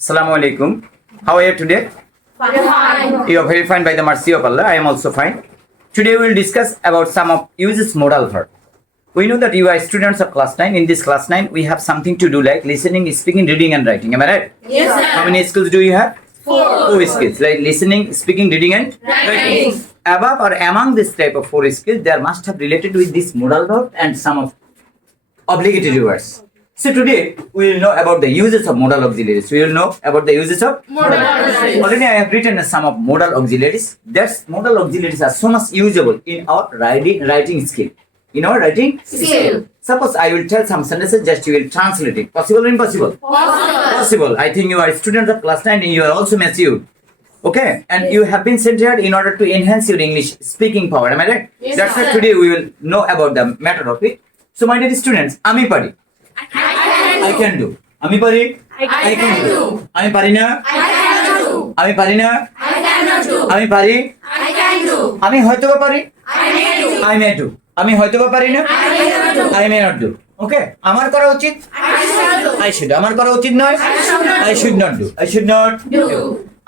Assalamu alaikum. How are you today? Fine. You are very fine by the mercy of Allah. I am also fine. Today we will discuss about some of uses modal verb. We know that you are students of class 9. In this class 9, we have something to do like listening, speaking, reading and writing. Am I right? Yes, sir. How many skills do you have? 4. 4 skills like listening, speaking, reading and Writing. Above or among this type of 4 skills, there must have related with this modal verb and some of obligatory words. So today we will know about the uses of modal auxiliaries. We will know about the uses of Modal auxiliaries. Already I have written some of modal auxiliaries. That's modal auxiliaries are so much usable in our writing skill. In our writing Skill. Suppose I will tell some sentences, just you will translate it. Possible or impossible? Possible. I think you are students of class 9 and you are also Mashiur. Okay, and you have been sent here in order to enhance your English speaking power. Am I right? Yes, That's why sir. today we will know about the matter of it. So my dear students, আমি পারি I can do. আমি পারি I can do. আমি পারি না I can do. আমি পারি না I cannot do. আমি পারি I can do. আমি হয়তোবা পারি I may do. I may do. আমি হয়তোবা পারি না I may not do. I may not do. ওকে আমার করা উচিত I shall do. I should. আমার করা উচিত নয় I should not I should not do. I should not Do.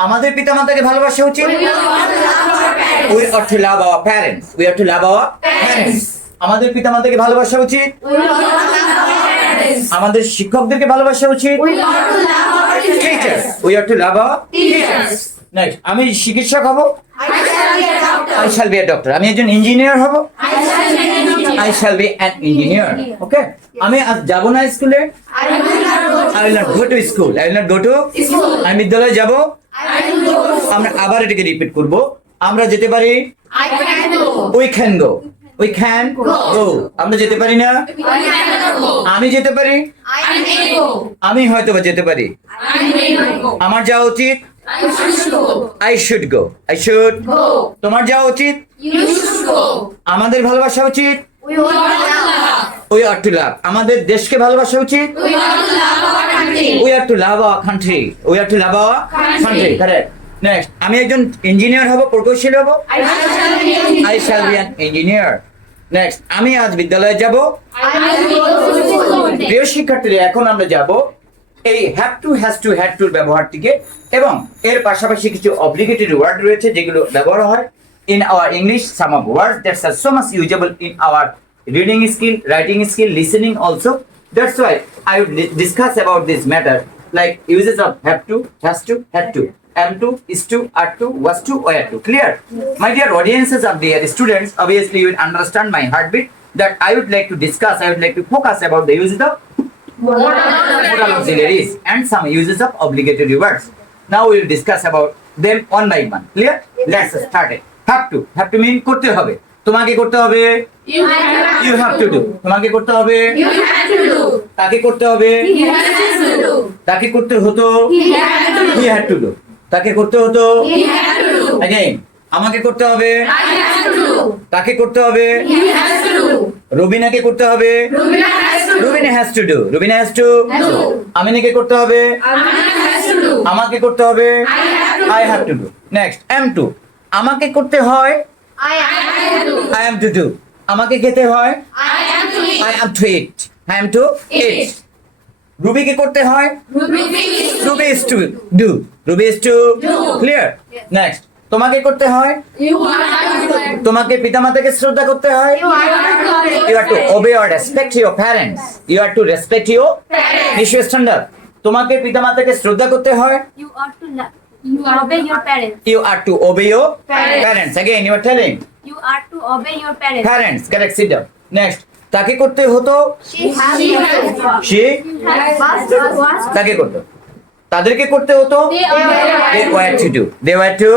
আমাদের পিতামাতাকে ভালোবাসা উচিত We ought to love our parents. We ought to love our parents. We ought to love our parents. আমাদের পিতামাতাকে ভালোবাসা উচিত We ought to love our parents. আমাদের শিক্ষকদেরকে ভালোবাসা উচিত We ought to love our Teachers. teachers. We ought to love our Teachers. Next, আমি চিকিৎসক হব I shall be a doctor. I shall be a doctor. আমি একজন ইঞ্জিনিয়ার হব I shall be an engineer. I shall be an engineer. Okay? আমি আজ যাব না স্কুলে I will not go to I will not go to school. I will not go to school. আমি বিদ্যালয়ে যাব I will go to school. আমরা আবার এটাকে রিপিট করব আমরা যেতে পারি I can go. we can go we can go আমরা যেতে পারি না I cannot go. আমি যেতে পারি I may go. আমি হয়তো বা যেতে পারি I may not go. আমার যাওয়া উচিত I should go. I should go I should Go. তোমার যাওয়া উচিত You should go. আমাদের ভালোবাসা উচিত We ought to love. we ought to love আমাদের দেশকে ভালোবাসা উচিত We ought to love our country. we ought to love our country we ought to love our country correct next আমি একজন engineer হব প্রকৌশলী হব I shall be an I shall be an engineer next আমি আজ বিদ্যালয়ে যাব I will go to school. প্রিয় শিক্ষার্থীরা এখন আমরা যাব এই have to has to had টুর ব্যবহারটিকে এবং এর পাশাপাশি কিছু অব্লিগেটরি ওয়ার্ড রয়েছে যেগুলো ব্যবহার হয় in our English some of words that are so much usable in our reading skill writing skill listening also that's why I would discuss about this matter like uses of have to has to had to am to is to are to was to were to clear my dear audiences of dear students obviously you will understand my heartbeat that I would like to discuss I would like to focus about the uses of modal auxiliaries and some uses of obligatory words now we will discuss about them one by one clear let's start it have to mean করতে হবে তোমাকে করতে হবে you have to do তোমাকে করতে হবে You have to do. তাকে করতে হবে He has to do. তাকে করতে হতো He had to do. he had to do তাকে করতে হতো He had to do. again আমাকে করতে হবে I have to do. তাকে করতে হবে He has to do. রবিনাকে করতে হবে Rubina has to do. Rubina has to do Rubina has to Has to. আমিনাকে করতে হবে Amina has to do. আমাকে করতে হবে I have to do. I have to do next am to আমাকে করতে হয় I have to do. I am to do আমাকে খেতে হয় I am to eat. I am to eat I am to eat Eat. রুবিকে করতে হয় Ruby is to Ruby is to do Ruby is to Do. clear next তোমাকে করতে হয় You are to do. তোমাকে পিতামাতাকে শ্রদ্ধা করতে হয় You are to you are to obey or respect your parents you are to respect your Parents. নিশ্চয় standard তোমাকে পিতামাতাকে শ্রদ্ধা করতে হয় You ought to obey your parents. you are to obey your Parents. parents again you are telling You are to obey your parents. parents correct sit down next তাকে করতে হতো She has to. Say Was তাকে করতে তাদেরকে করতে হতো they were to do they were to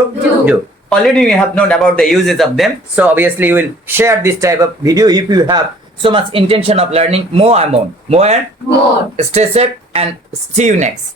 do already we have known about the uses of them so obviously you will share this type of video if you have so much intention of learning more and more More. stay safe and see you next